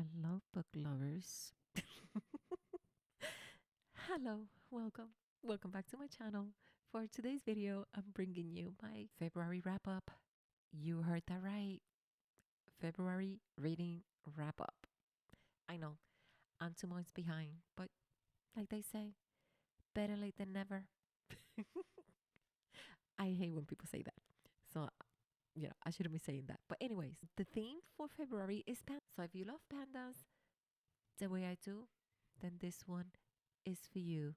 Hello, book lovers. Hello, welcome. Welcome back to my channel. For today's video, I'm bringing you my February wrap up. You heard that right. February reading wrap up. I know, I'm 2 months behind, but like they say, better late than never. I hate when people say that. So, I shouldn't be saying that. But, anyways, the theme for February is pandas. So, if you love pandas the way I do, then this one is for you,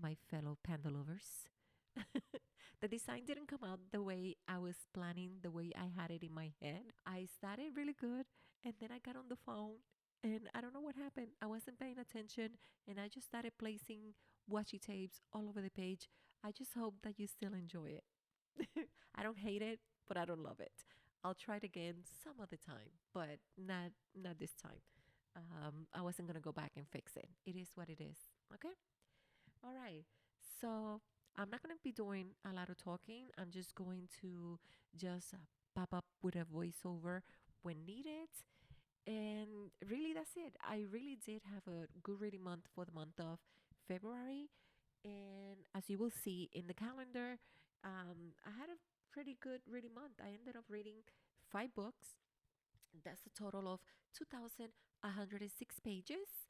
my fellow panda lovers. The design didn't come out the way I was planning, the way I had it in my head. I started really good, and then I got on the phone, and I don't know what happened. I wasn't paying attention, and I just started placing washi tapes all over the page. I just hope that you still enjoy it. I don't hate it, but I don't love it. I'll try it again some other time, but not this time. I wasn't gonna go back and fix it. It is what it is. Okay. All right. So I'm not going to be doing a lot of talking. I'm just going to just pop up with a voiceover when needed. And really, that's it. I really did have a good reading month for the month of February. And as you will see in the calendar, I had a pretty good reading month. I ended up reading 5 books. That's a total of 2,106 pages.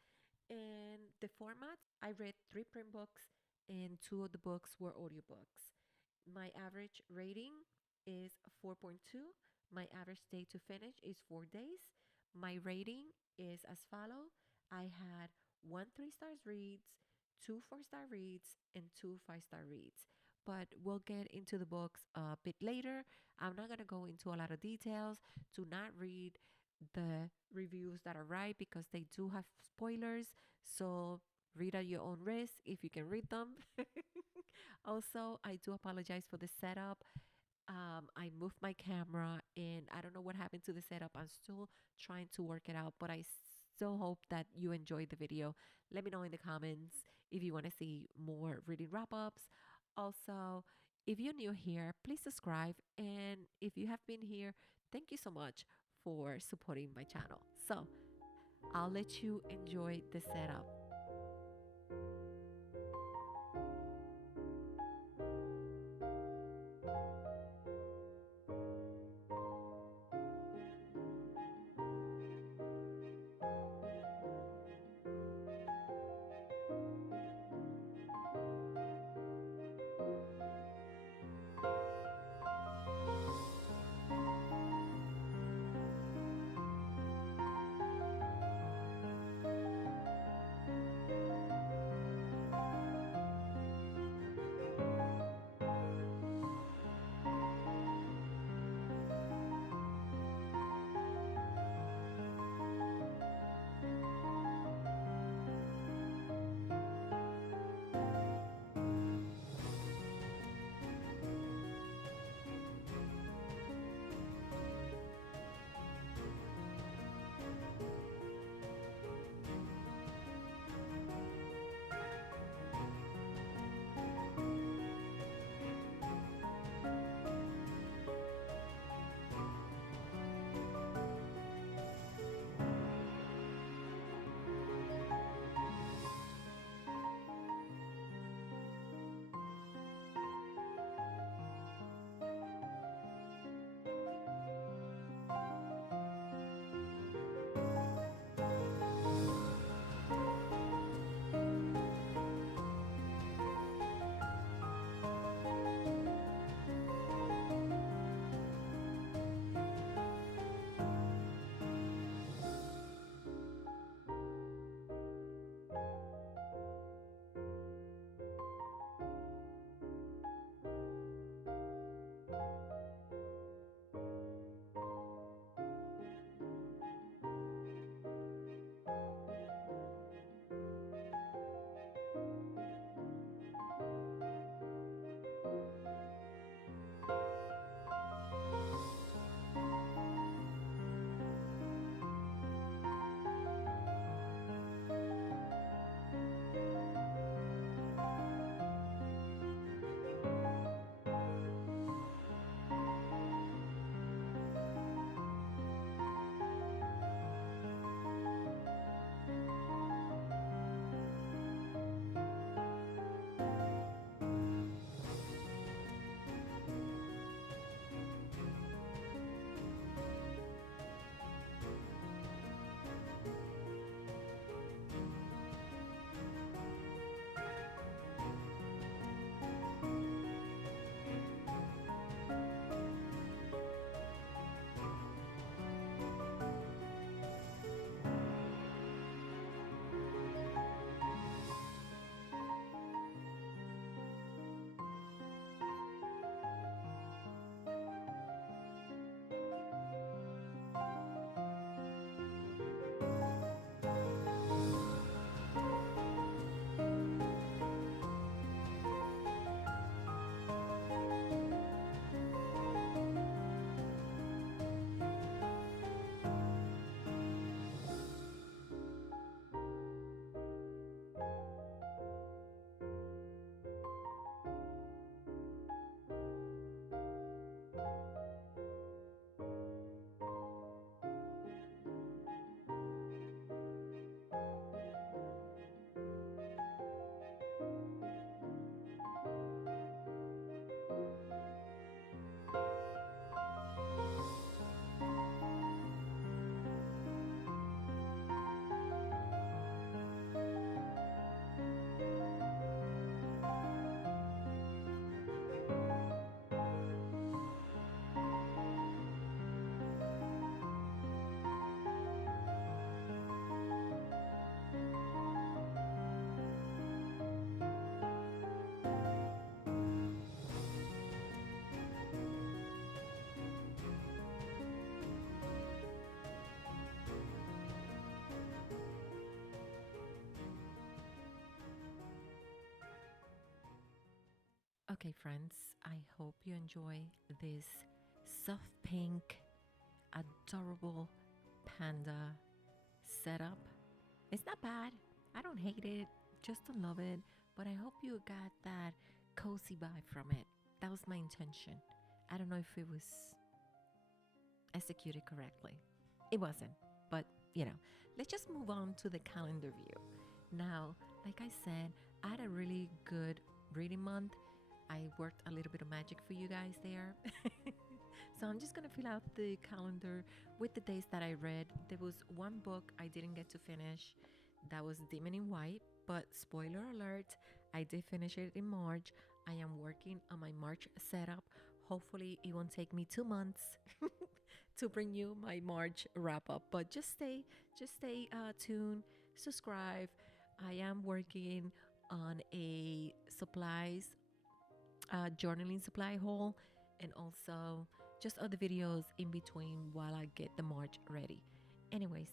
And the format, I read 3 print books, and 2 of the books were audiobooks. My average rating is 4.2. My average day to finish is 4 days. My rating is as follow. I had 1 3 stars reads, 2 4 star reads, and 2 5 star reads. But we'll get into the books a bit later. I'm not gonna go into a lot of details. Do not read the reviews that are right because they do have spoilers. So read at your own risk if you can read them. Also, I do apologize for the setup. I moved my camera and I don't know what happened to the setup. I'm still trying to work it out, but I still hope that you enjoyed the video. Let me know in the comments if you want to see more reading wrap ups. Also, if you're new here, please subscribe. And if you have been here, thank you so much for supporting my channel. So I'll let you enjoy the setup. Okay, friends, I hope you enjoy this soft pink, adorable panda setup. It's not bad. I don't hate it, just don't love it. But I hope you got that cozy vibe from it. That was my intention. I don't know if it was executed correctly. It wasn't, but let's just move on to the calendar view. Now, like I said, I had a really good reading month. I worked a little bit of magic for you guys there. So I'm just going to fill out the calendar with the days that I read. There was one book I didn't get to finish. That was Demon in White, but spoiler alert, I did finish it in March. I am working on my March setup. Hopefully, it won't take me 2 months to bring you my March wrap up. But just stay tuned, subscribe. I am working on a supplies journaling supply haul, and also just other videos in between while I get the March ready. Anyways,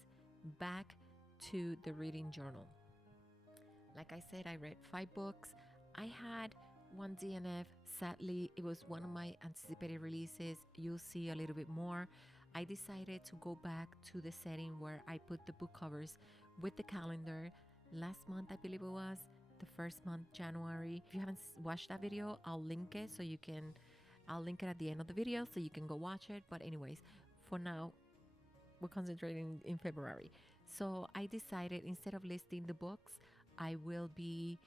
back to the reading journal. Like I said, I read 5 books. I had one DNF. Sadly, it was one of my anticipated releases. You'll see a little bit more. I decided to go back to the setting where I put the book covers with the calendar. Last month, I believe it was the first month, January. If you haven't watched that video, I'll link it at the end of the video so you can go watch it. But anyways, for now, we're concentrating in February. So I decided, instead of listing the books, I will be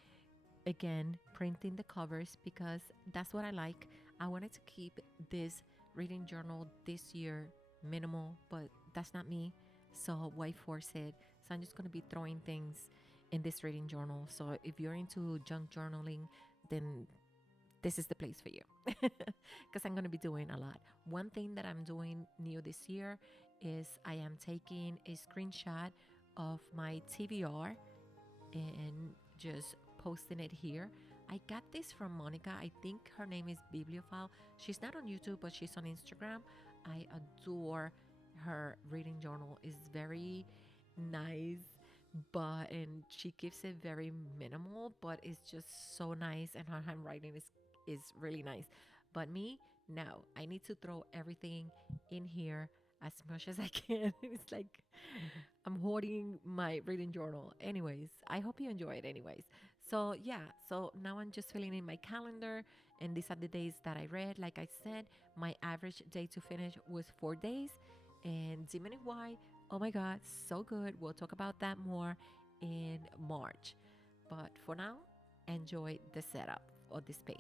again printing the covers because that's what I like. I wanted to keep this reading journal this year minimal, but that's not me. So why force it? So I'm just going to be throwing things in this reading journal. So if you're into junk journaling, then this is the place for you because I'm going to be doing a lot. One thing that I'm doing new this year is I am taking a screenshot of my TBR and just posting it here. I got this from Monica. I think her name is Bibliophile. She's not on YouTube, but she's on Instagram. I adore her reading journal. It's very nice, and she keeps it very minimal, but it's just so nice, and her handwriting is really nice. But me, no, I need to throw everything in here as much as I can. It's like I'm hoarding my reading journal. Anyways, I hope you enjoy it anyways. So yeah, so now I'm just filling in my calendar, and these are the days that I read. Like I said, my average day to finish was 4 days, and Demon in White, oh my God, so good. We'll talk about that more in March. But for now, enjoy the setup of this page.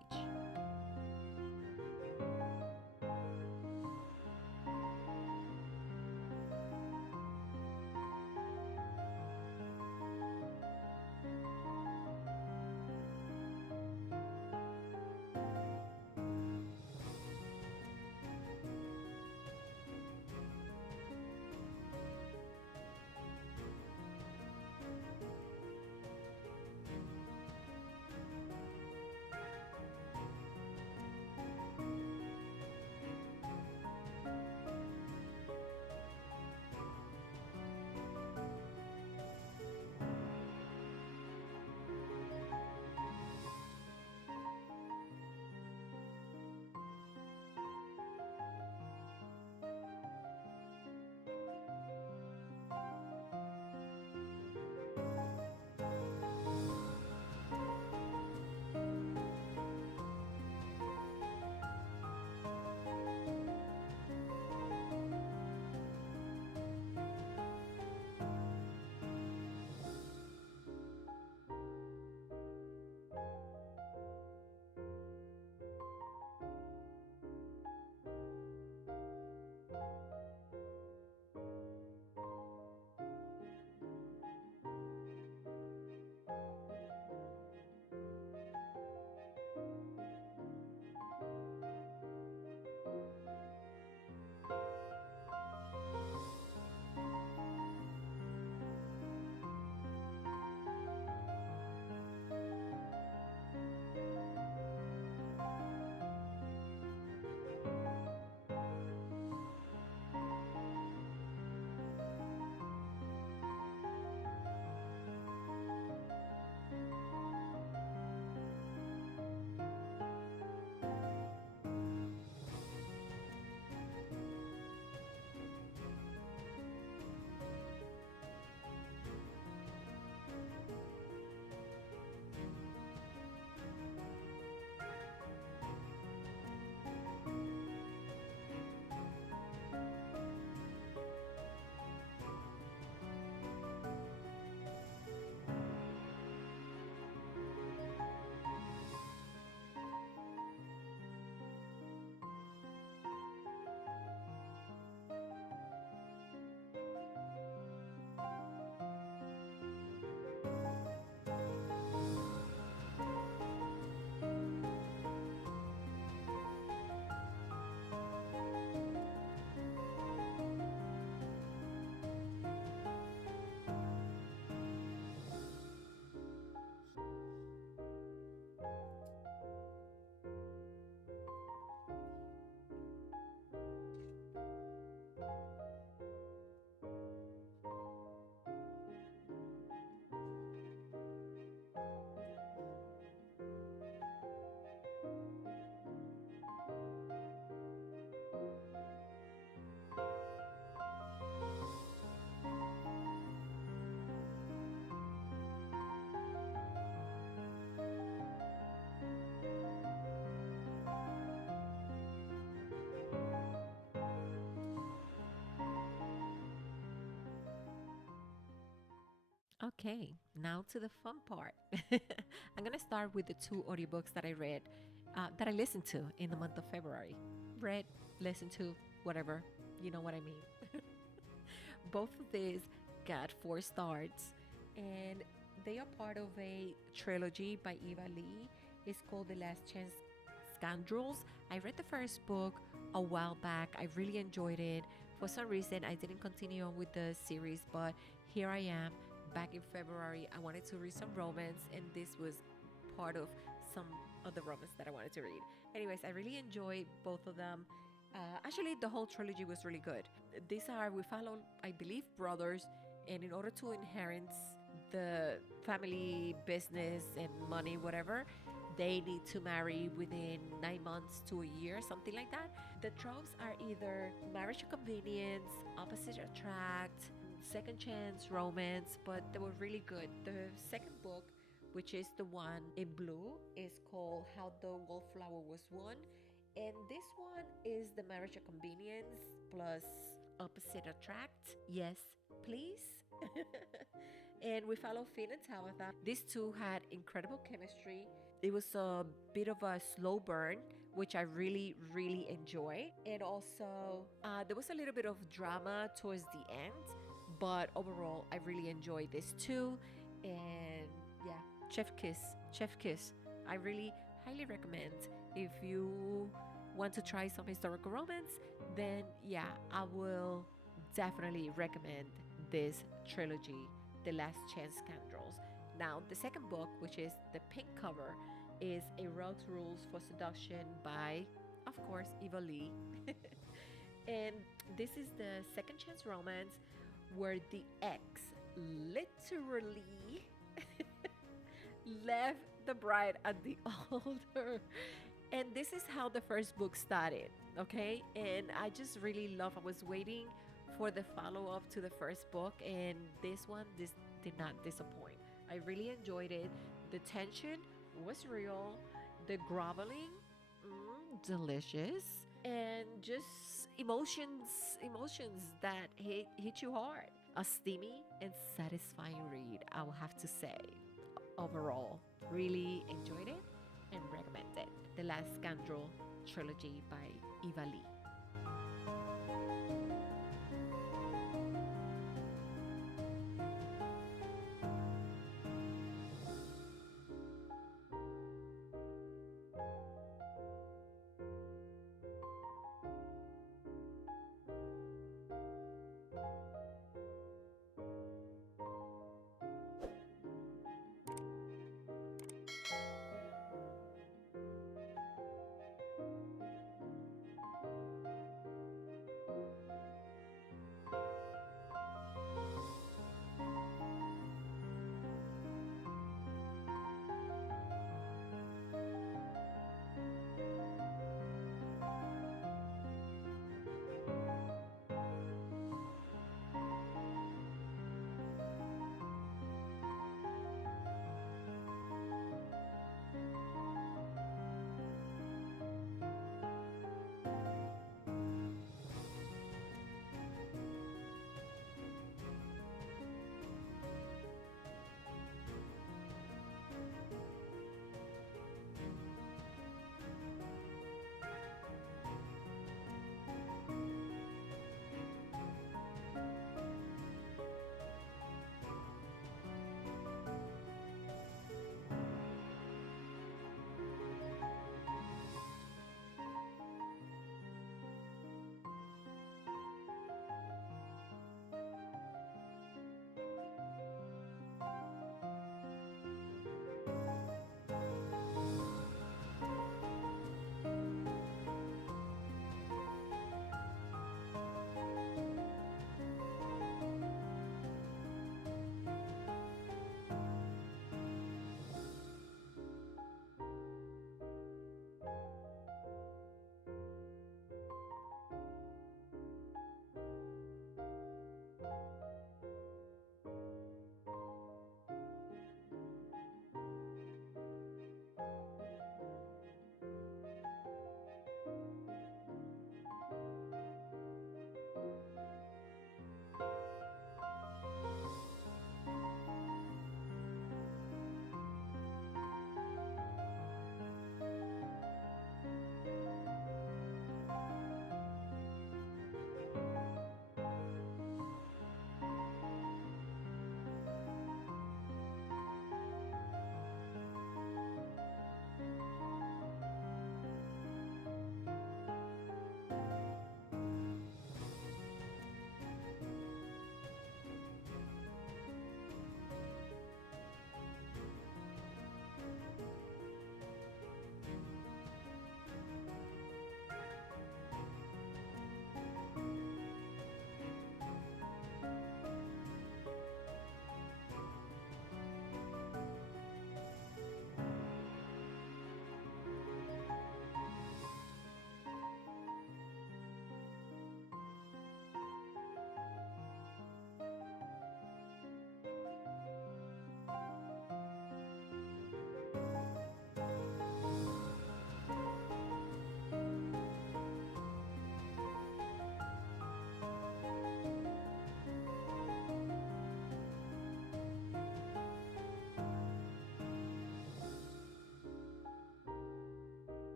Okay, now to the fun part. I'm gonna start with the two audiobooks that I read, that I listened to in the month of February. Read, listened to, whatever, you know what I mean. Both of these got 4 stars, and they are part of a trilogy by Eva Lee. It's called The Last Chance Scoundrels. I read the first book a while back. I really enjoyed it. For some reason, I didn't continue on with the series, but here I am back in February. I wanted to read some romance, and this was part of some of the romance that I wanted to read. Anyways, I really enjoyed both of them. Actually, the whole trilogy was really good. We follow, I believe, brothers, and in order to inherit the family business and money, whatever, they need to marry within 9 months to a year, something like that. The tropes are either marriage to convenience, opposite attract, second chance romance, but they were really good. The second book, which is the one in blue, is called How the Wallflower Was Won. And this one is the marriage of convenience plus opposite attract. Yes, please. And we follow Finn and Tabitha. These two had incredible chemistry. It was a bit of a slow burn, which I really, really enjoy. And also, there was a little bit of drama towards the end, but overall, I really enjoyed this too. And yeah, Chef Kiss. I really highly recommend if you want to try some historical romance, then yeah, I will definitely recommend this trilogy, The Last Chance Scoundrels. Now, the second book, which is the pink cover, is A Road Rules for Seduction by, of course, Eva Lee. And this is the second chance romance where the ex literally left the bride at the altar. And this is how the first book started, okay? And I just really love, I was waiting for the follow up to the first book, and this did not disappoint. I really enjoyed it. The tension was real, the groveling, delicious, and just emotions that hit you hard. A steamy and satisfying read, I will have to say. Overall, really enjoyed it and recommend it. The Last Scoundrel trilogy by Eva Lee.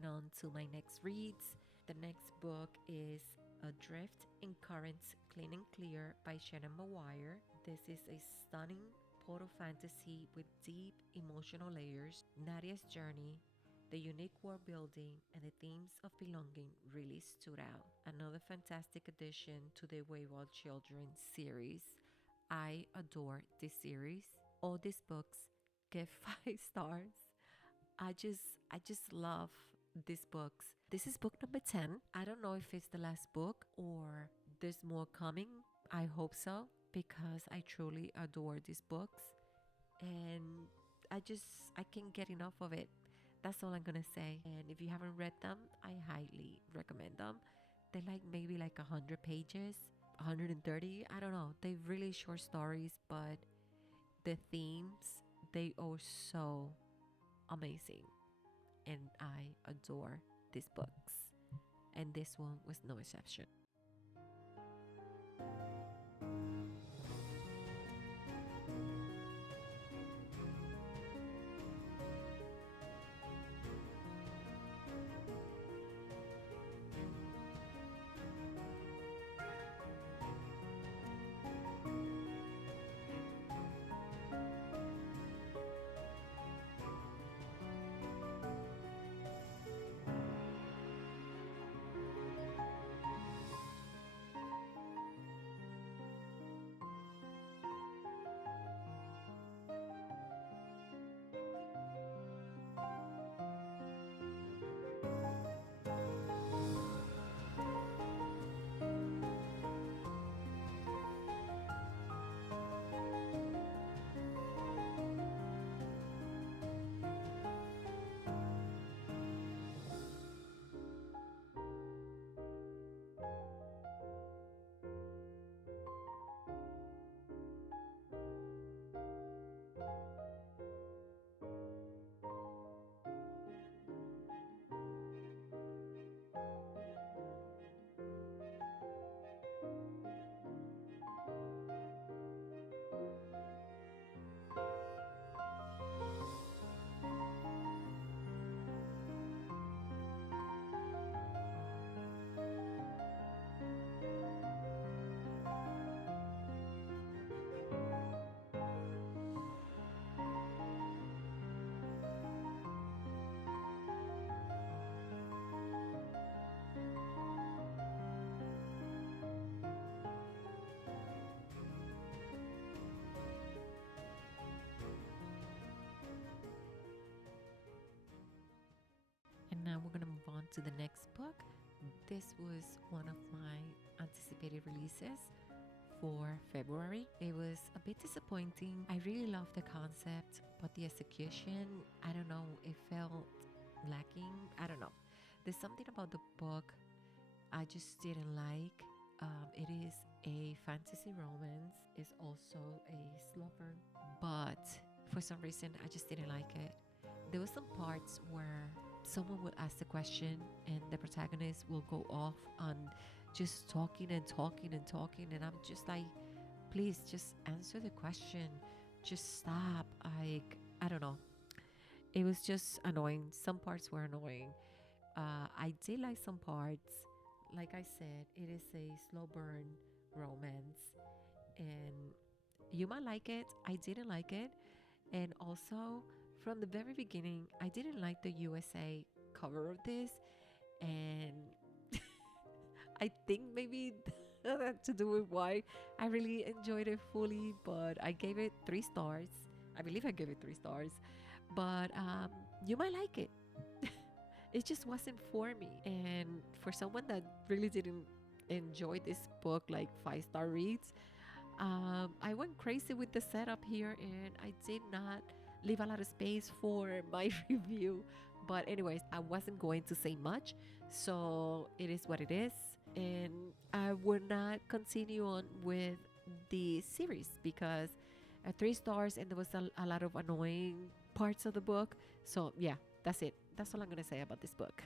moving on to my next reads. The next book is Adrift in Currents Clean and Clear by Shannon Mawire. This is a stunning photo fantasy with deep emotional layers. Nadia's journey, the unique world building, and the themes of belonging really stood out. Another fantastic addition to the Wayward Children series. I adore this series. All these books get 5 stars. I just love these books. This is book number 10. I don't know if it's the last book or there's more coming. I hope so, because I truly adore these books and I can't get enough of it. That's all I'm gonna say. And if you haven't read them, I highly recommend them. They're like maybe like 100 pages, 130. I don't know. They're really short stories, but the themes, they are so amazing. And I adore these books. And this one was no exception. And now we're going to move on to the next book. This was one of my anticipated releases for February. It was a bit disappointing. I really loved the concept, but the execution, I don't know, it felt lacking. I don't know. There's something about the book I just didn't like. It is a fantasy romance. It's also a slow burn, but for some reason I just didn't like it. There were some parts where someone would ask the question and the protagonist will go off on just talking and talking and talking, and I'm just like, please just answer the question, just stop. I don't know, it was just annoying. Some parts were annoying. I did like some parts. Like I said, it is a slow burn romance, and you might like it. I didn't like it. And also, from the very beginning, I didn't like the USA cover of this. And I think maybe that had to do with why I really enjoyed it fully. But I gave it 3 stars. I believe I gave it 3 stars. But you might like it. It just wasn't for me. And for someone that really didn't enjoy this book, like 5-star reads, I went crazy with the setup here, and I did not leave a lot of space for my review. But anyways, I wasn't going to say much, so it is what it is. And I will not continue on with the series because 3 stars, and there was a lot of annoying parts of the book. So yeah, that's it. That's all I'm gonna say about this book.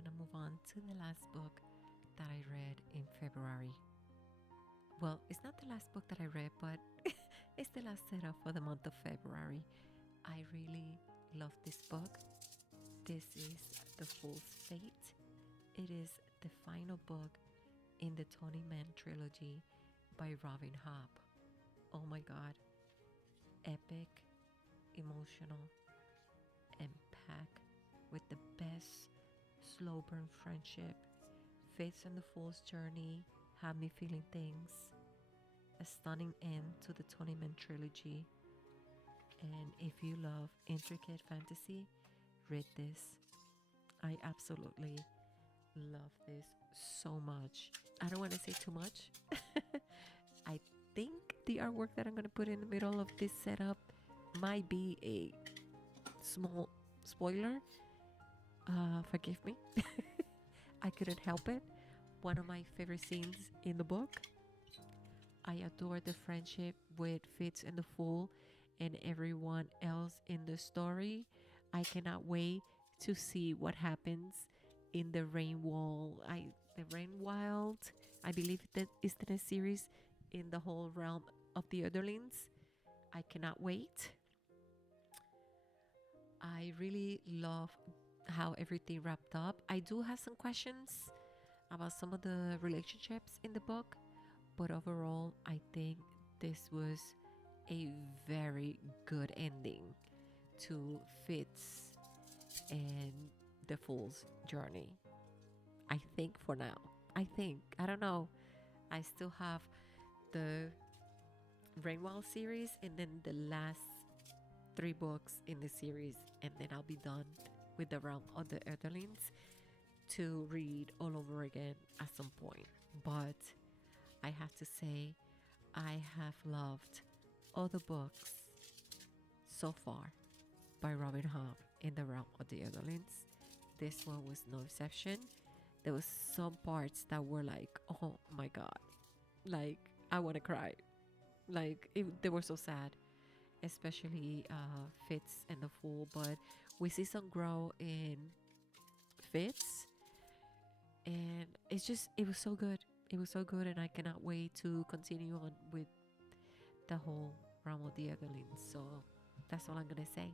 gonna move on to the last book that I read in February. Well, it's not the last book that I read, but it's the last setup for the month of February. I really love this book. This is The Fool's Fate. It is the final book in the Tony Mann trilogy by Robin Hobb. Oh my god. Epic, emotional, and packed with the best slow burn friendship. Fates and the Fool's journey have me feeling things. A stunning end to the Tony Mann trilogy. And if you love intricate fantasy, read this. I absolutely love this so much. I don't want to say too much. I think the artwork that I'm going to put in the middle of this setup might be a small spoiler. Forgive me. I couldn't help it. One of my favorite scenes in the book. I adore the friendship with Fitz and the Fool and everyone else in the story. I cannot wait to see what happens in the the Rain Wild. I believe that is the next series in the whole realm of the Otherlings. I cannot wait. I really love how everything wrapped up. I do have some questions about some of the relationships in the book, but overall, I think this was a very good ending to Fitz and the Fool's journey. I think for now. I don't know. I still have the Rainwell series and then the last 3 books in the series, and then I'll be done with the Realm of the Earthlings to read all over again at some point. But I have to say, I have loved all the books so far by Robin Hobb in the Realm of the Earthlings. This one was no exception. There was some parts that were like, oh my god, like I want to cry. They were so sad, especially Fitz and the Fool. But we see some grow in Fitz, and it was so good. It was so good, and I cannot wait to continue on with the whole Realm of the Otherlings. So that's all I'm gonna say.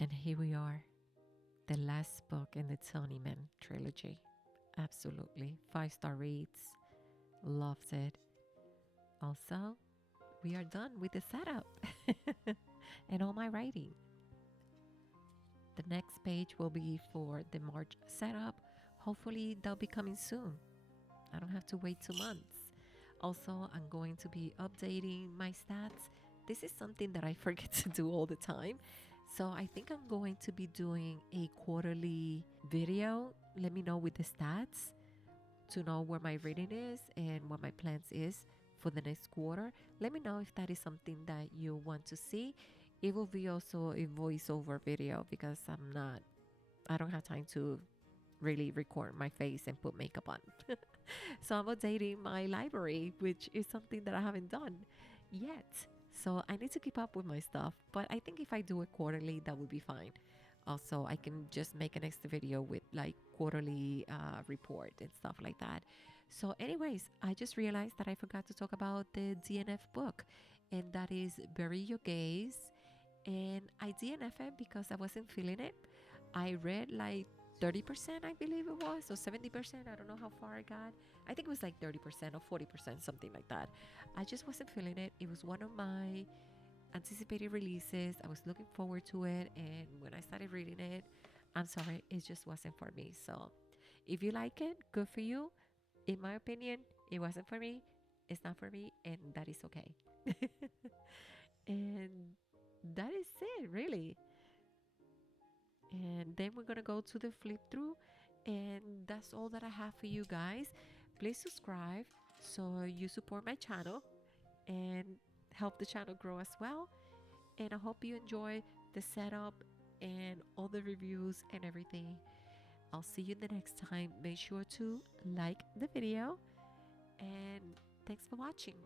And here we are, the last book in the Tony Mann trilogy. Absolutely. 5-star reads, loves it. Also, we are done with the setup and all my writing. The next page will be for the March setup. Hopefully, they'll be coming soon. I don't have to wait 2 months. Also, I'm going to be updating my stats. This is something that I forget to do all the time. So I think I'm going to be doing a quarterly video. Let me know with the stats to know where my reading is and what my plans is for the next quarter. Let me know if that is something that you want to see. It will be also a voiceover video because I don't have time to really record my face and put makeup on. So I'm updating my library, which is something that I haven't done yet. So I need to keep up with my stuff. But I think if I do it quarterly, that would be fine. Also, I can just make an extra video with like quarterly report and stuff like that. So, anyways, I just realized that I forgot to talk about the DNF book, and that is Bury Your Gaze. And I DNF it because I wasn't feeling it. I read like 30%, I believe it was, or 70%. I don't know how far I got. I think it was like 30% or 40%, something like that. I just wasn't feeling it. It was one of my anticipated releases. I was looking forward to it. And when I started reading it, I'm sorry, it just wasn't for me. So if you like it, good for you. In my opinion, it wasn't for me. It's not for me. And that is okay. And that is it, really. And then we're gonna go to the flip through, and that's all that I have for you guys. Please subscribe so you support my channel and help the channel grow as well. And I hope you enjoy the setup and all the reviews and everything. I'll see you the next time. Make sure to like the video, and thanks for watching.